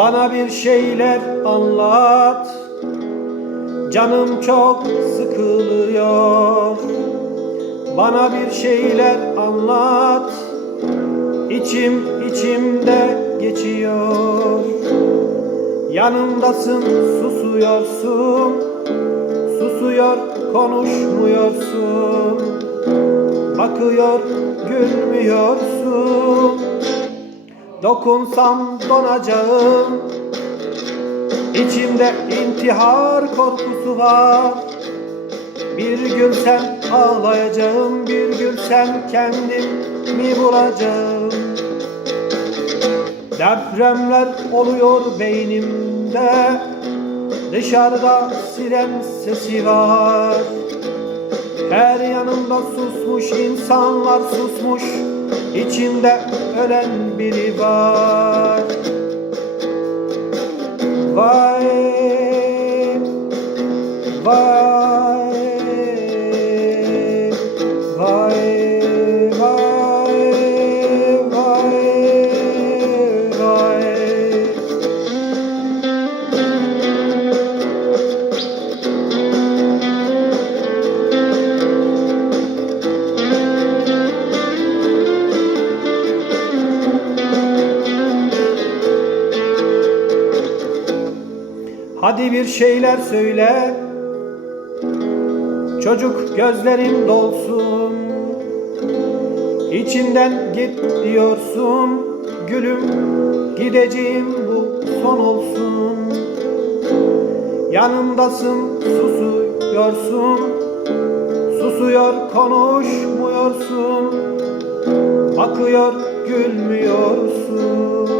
Bana bir şeyler anlat. Canım çok sıkılıyor. Bana bir şeyler anlat. İçim içimde geçiyor. Yanımdasın susuyorsun. Susuyor konuşmuyorsun. Bakıyor gülmüyorsun Dokunsam donacağım. İçimde intihar korkusu var. Bir gün sen ağlayacağım Bir gün sen kendimi bulacağım Depremler oluyor beynimde. Dışarıda siren sesi var. Her yanımda susmuş insanlar susmuş İçimde ölen biri var. Vay Hadi bir şeyler söyle. Çocuk gözlerin dolsun. İçinden git diyorsun Gülüm gideceğim bu son olsun. Yanımdasın susuyorsun. Susuyor konuşmuyorsun. Bakıyor gülmüyorsun.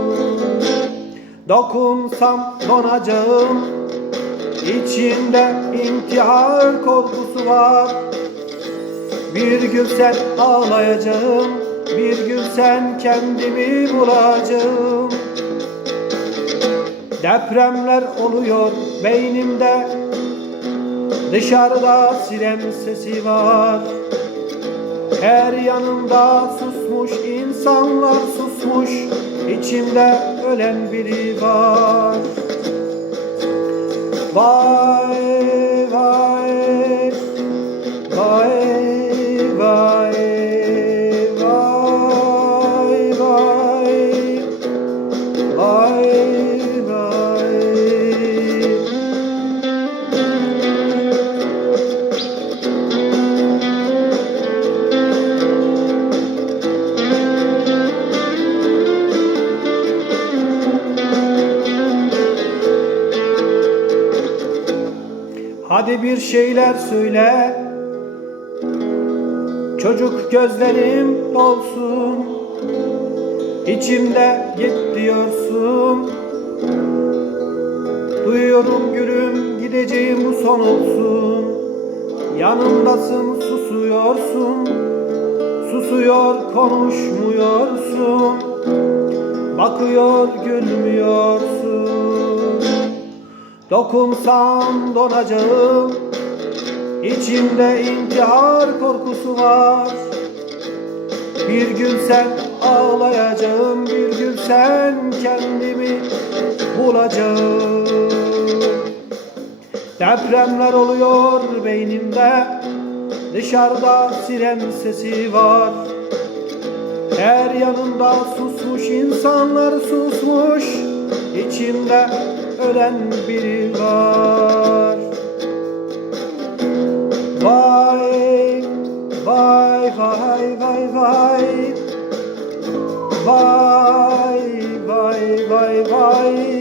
Dokunsam donacağım İçimde intihar korkusu var. Bir gün sen ağlayacağım Bir gün sen kendimi bulacağım. Depremler oluyor beynimde Dışarıda siren sesi var. Her yanımda susmuş insanlar susmuş İçimde ölen biri var Vay Hadi bir şeyler söyle. Çocuk gözlerim dolsun. İçimde git diyorsun. Duyuyorum gülüm gideceğim bu son olsun. Yanımdasın susuyorsun. Susuyor konuşmuyorsun. Bakıyor gülmüyorsun Dokunsam donacağım İçimde intihar korkusu var. Bir gün sen ağlayacağım Bir gün sen kendimi bulacağım. Depremler oluyor beynimde Dışarıda siren sesi var. Her yanımda susmuş insanlar susmuş İçimde ölen biri var. Vay, vay, vay, vay, vay. Vay, vay, vay, vay.